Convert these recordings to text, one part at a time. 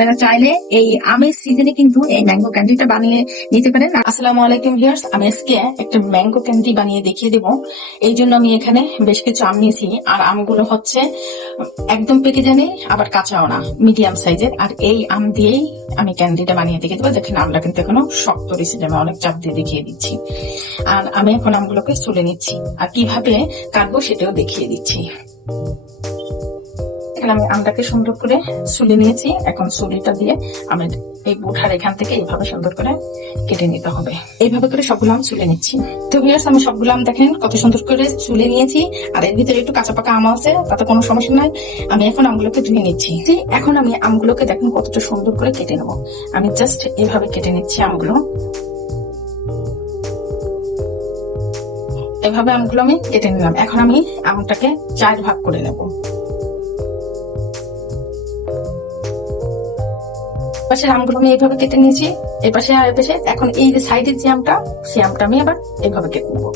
আপনারা চাইলে এই আমের সিজনে কিন্তু এই ম্যাঙ্গো ক্যান্ডিটা বানিয়ে নিতে পারেন। আসসালামু আলাইকুম ভিউয়ার্স, আমি আজকে একটা ম্যাঙ্গো ক্যান্ডি বানিয়ে দেখিয়ে দেবো। এই জন্য আমি এখানে বেশ কিছু আম নিয়েছি, আর আমগুলো হচ্ছে একদম পেকে যায়নি আবার কাঁচাও না, মিডিয়াম সাইজের। আর এই আম দিয়েই আমি ক্যান্ডিটা বানিয়ে দেখিয়ে দেবো। দেখেন আমটা কিন্তু এখনো শক্ত রয়েছে, আমি অনেক চাপ দিয়ে দেখিয়ে দিচ্ছি। আর আমি এখন আমগুলোকে ছুলে নিচ্ছি, আর কিভাবে কাটবো সেটাও দেখিয়ে দিচ্ছি। আমি আমটাকে সুন্দর করে ছুলে নিয়েছি, এখন ছুরিটা দিয়ে আমি এই বুঠার এখান থেকে এইভাবে সুন্দর করে কেটে নিতে হবে। এইভাবে করে সবগুলো আম ছুলে নিচ্ছি। তো ভিউয়ার্স, আমি সবগুলো আম দেখেন কত সুন্দর করে ছুলে নিয়েছি, আর এর ভিতরে একটু কাঁচা পাকা আম আছে, তাতে কোনো সমস্যা নাই। আমি এখন আমগুলোকে ধুয়ে নিচ্ছি। এখন আমি আমগুলোকে দেখেন কতটা সুন্দর করে কেটে নেবো। আমি জাস্ট এইভাবে কেটে নিচ্ছি আমগুলো। এভাবে আমগুলো আমি কেটে নিলাম। এখন আমি আমটাকে 4 ভাগ করে নেবো। পাশের আমগুলো আমি এইভাবে কেটে নিয়েছি, এই পাশে আর পাশে। এখন এই যে সাইডের যে আমটা, সেই আমটা আমি আবার এইভাবে কেটে নেবো।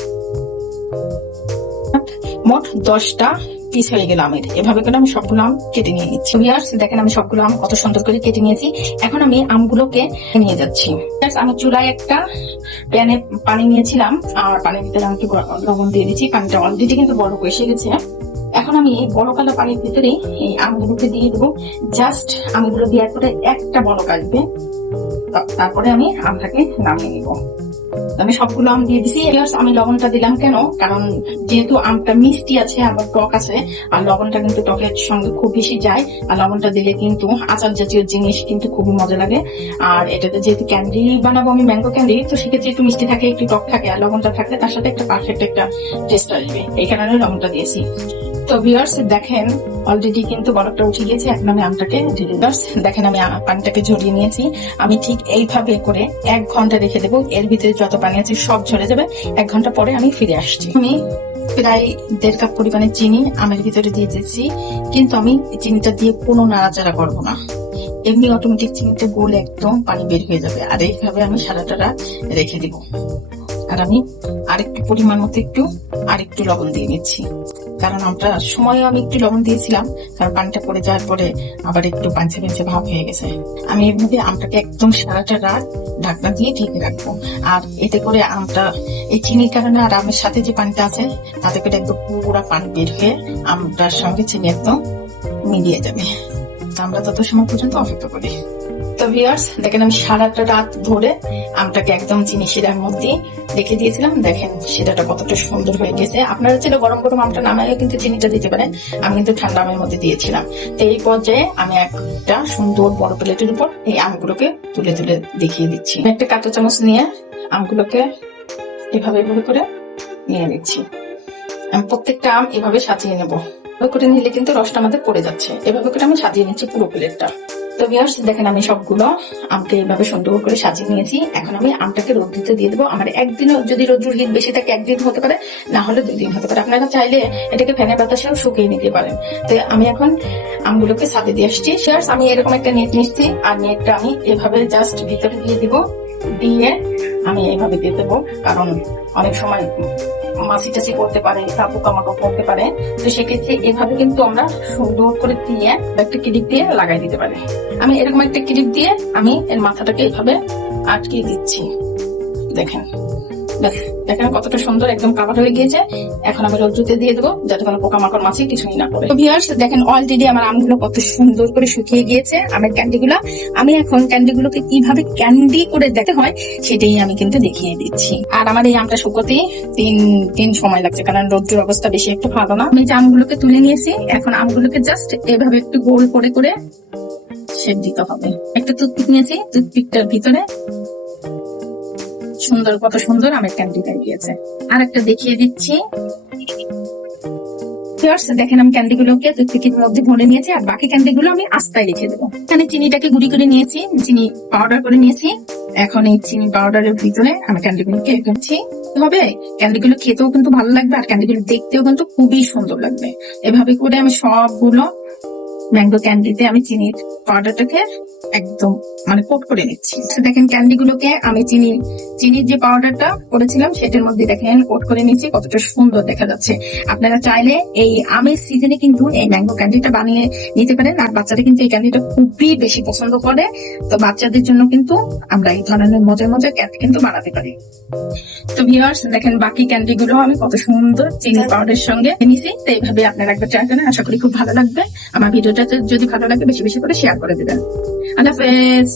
মোট 10টা পিস হয়ে গেল আমের। এভাবে করে আমি সবগুলো আম কেটে নিয়ে নিচ্ছি। ভিউয়ার্স দেখেন আমি সবগুলো আম কত সুন্দর করে কেটে নিয়েছি। এখন আমি আমগুলোকে নিয়ে যাচ্ছি। আমি চুলায় একটা প্যানে পানি নিয়েছিলাম, আর পানির ভিতরে আমি লবণ দিয়ে দিচ্ছি। পানিটা অলরেডি কিন্তু বরফ এসে গেছে। এখন আমি এই বলক আলা পানির ভিতরে এই আমগুলোকে দিয়ে দেবো। জাস্ট আমগুলো দেওয়ার পরে একটা বলক আসবে, তারপরে আমি আমটাকে নামিয়ে নিব। আমি সবগুলো আম দিয়ে দিছি। আমি লবণটা দিলাম কেন, কারণ যেহেতু আমটা মিষ্টি আছে আবার টক আছে, আর লবণটা কিন্তু টকের সঙ্গে খুব বেশি যায়। আর লবণটা দিলে কিন্তু আচার জাতীয় জিনিস কিন্তু খুবই মজা লাগে। আর এটাতে যেহেতু ক্যান্ডি বানাবো আমি, ম্যাঙ্গো ক্যান্ডি, তো সেক্ষেত্রে একটু মিষ্টি থাকে, একটু টক থাকে, আর লবণটা থাকলে তার সাথে একটা পারফেক্ট একটা টেস্ট আসবে। এই কারণে লবণটা দিয়েছি। তো ভিউয়ার্স দেখেন অলরেডি কিন্তু বরফটা উঠে গেছে। এখন আমি আমটাকে দেখেন আমি পানিটাকে ঝরিয়ে নিয়েছি। আমি ঠিক এইভাবে করে 1 ঘন্টা রেখে দেবো। এর ভিতরে যত পানি আছে সব ঝরে যাবে। 1 ঘন্টা পরে আমি ফিরে আসছি। আমি প্রায় 1.5 কাপ পরিমাণে চিনি আমের ভিতরে দিয়ে দিয়েছি, কিন্তু আমি চিনিটা দিয়ে কোনো নাড়াচাড়া করবো না। এমনি অটোমেটিক চিনিটা গলে একদম পানি বের হয়ে যাবে। আর এইভাবে আমি সারাটা রাত রেখে দিব। আর আমি আরেকটু পরিমাণ মতো আরেকটু লবণ দিয়ে নিচ্ছি, কারণ আমটা সময় আমি একটু লবণ দিয়েছিলাম, কারণ পানিটা পড়ে যাওয়ার পরে আবার একটু পাঞ্চে পাঞ্চে ভাব হয়ে গেছে। আমি এভাবে আমটাকে একদম সারাটা রাত ঢাকনা দিয়ে ঢেকে রাখবো। আর এতে করে আমটা এই চিনির কারণে আর আমের সাথে যে পানিটা আছে তাতে করে একদম পুরো পানি বের হয়ে আমটার সঙ্গে চিনি একদম মিলিয়ে যাবে। আমরা তত সময় পর্যন্ত অপেক্ষা করি। তো ভিউয়ার্স দেখেন আমি সারাটা রাত ধরে আমটাকে একদম চিনি শিরার মধ্যে রেখে দিয়েছিলাম। দেখেন শিরাটা কতটা সুন্দর হয়ে গেছে। আপনারা চাইলে গরম গরম আমটা নামাইলে কিন্তু চিনিটা দিতে পারেন, আমি কিন্তু ঠান্ডা আমের মধ্যে দিয়েছিলাম। তো এই পর্যায়ে আমি একটা সুন্দর বড় প্লেটের উপর এই আমগুলোকে তুলে তুলে দেখিয়ে দিচ্ছি। একটা কাঁটা চামচ নিয়ে আমগুলোকে এভাবে এভাবে করে নিয়ে নিচ্ছি। আমি প্রত্যেকটা আম এভাবে সাজিয়ে নেবো। এভাবে করে নিলে কিন্তু রসটা আমাদের পড়ে যাচ্ছে। এভাবে করে আমি সাজিয়ে নিচ্ছি পুরো প্লেটটা। তো ভিউয়ার্স দেখেন আমি সবগুলো আমকে এভাবে সুন্দর করে সাজিয়ে নিয়েছি। এখন আমি আমটাকে রোদ দিতে দিয়ে দেবো। আমার একদিনও যদি রোদ্রুর হিট বেশি থাকে 1 দিন হতে পারে, না হলে 2 দিন হতে পারে। আপনারা চাইলে এটাকে ফ্যানের বাতাসেও শুকিয়ে নিতে পারেন। তো আমি এখন আমগুলোকে ছাদে দিয়ে আসছি। ভিউয়ার্স আমি এরকম একটা নেট নিচ্ছি, আর নেটটা আমি এভাবে জাস্ট ভিতরে দিয়ে দিব। দিয়ে আমি এইভাবে দিয়ে দেবো, কারণ অনেক সময় মাছি টাছি পড়তে পারে, পোকামাকড় পড়তে পারে। তো সেক্ষেত্রে এভাবে কিন্তু আমরা সুন্দর করে দিয়ে একটা ক্লিপ দিয়ে লাগাই দিতে পারি। আমি এরকম একটা ক্লিপ দিয়ে আমি এর মাথাটাকে এইভাবে আটকে দিচ্ছি। দেখেন দেখেন কতটা সুন্দর একদম কাভার হয়ে গিয়েছে। এখন আমি রোদ্রুতে দিয়ে দেবো, যাতে কোনো পোকামাকড় মাছি কিছুই না পড়ে। তো ভিউয়ার্স দেখেন অলরেডি আমার আমগুলো কত সুন্দর করে শুকিয়ে গিয়েছে, আমের ক্যান্ডিগুলো। আমি এখন ক্যান্ডিগুলোকে কিভাবে ক্যান্ডি করে দেখতে হয় সেটাই আমি কিন্তু দেখিয়ে দিচ্ছি। আর আমার এই আমটা শুকোতে 3 দিন সময় লাগছে, কারণ রোদ্রের অবস্থা বেশি একটু ভালো না। আমি যে আমগুলোকে তুলে নিয়েছি, এখন আমগুলোকে জাস্ট এভাবে একটু গোল করে করে শেপ দিতে হবে। একটা টুথপিক নিয়েছি, টুথপিকটার ভিতরে সুন্দর কত সুন্দর আমের ক্যান্ডি হয়ে গিয়েছে। আর একটা দেখিয়ে দিচ্ছি। দেখেন আমি ক্যান্ডি গুলোকে টুথপিকের মধ্যে ভরে নিয়েছি, আর বাকি ক্যান্ডি গুলো আমি আস্তায় রেখে দেবো। এখানে চিনিটাকে গুঁড়ি করে নিয়েছি, চিনি পাউডার করে নিয়েছি। এখন এই চিনি পাউডারের ভিতরে আমি ক্যান্ডি গুলোকে রেখেছি। হবে ক্যান্ডি গুলো খেতেও কিন্তু ভালো লাগবে, আর ক্যান্ডি গুলো দেখতেও কিন্তু খুবই সুন্দর লাগবে। এভাবে করে আমি সবগুলো ম্যাঙ্গো ক্যান্ডিতে আমি চিনির পাউডারটাকে একদম মানে কোট করে নিচ্ছি। দেখেন ক্যান্ডি গুলোকে আমি চিনির যে পাউডারটা করেছিলাম সেটার মধ্যে দেখেন কোট করে নিচ্ছি, কতটা সুন্দর দেখা যাচ্ছে। আপনারা চাইলে এই আমের সিজনে কিন্তু এই ম্যাঙ্গো ক্যান্ডিটা বানিয়ে নিতে পারেন, আর বাচ্চারা কিন্তু এই ক্যান্ডিটা খুবই বেশি পছন্দ করে। তো বাচ্চাদের জন্য কিন্তু আমরা এই ধরনের মজার মজার ক্যান্ডি কিন্তু বানাতে পারি। তো ভিউয়ার্স দেখেন বাকি ক্যান্ডি গুলো আমি কত সুন্দর চিনি পাউডারের সঙ্গে নিয়েছি। তো এইভাবে আপনারা একবার ট্রাই করেন, আশা করি খুব ভালো লাগবে। আমার ভিডিওটা যদি ভালো লাগে বেশি বেশি করে শেয়ার করে দিবেন। আল্লাহ হাফেজ।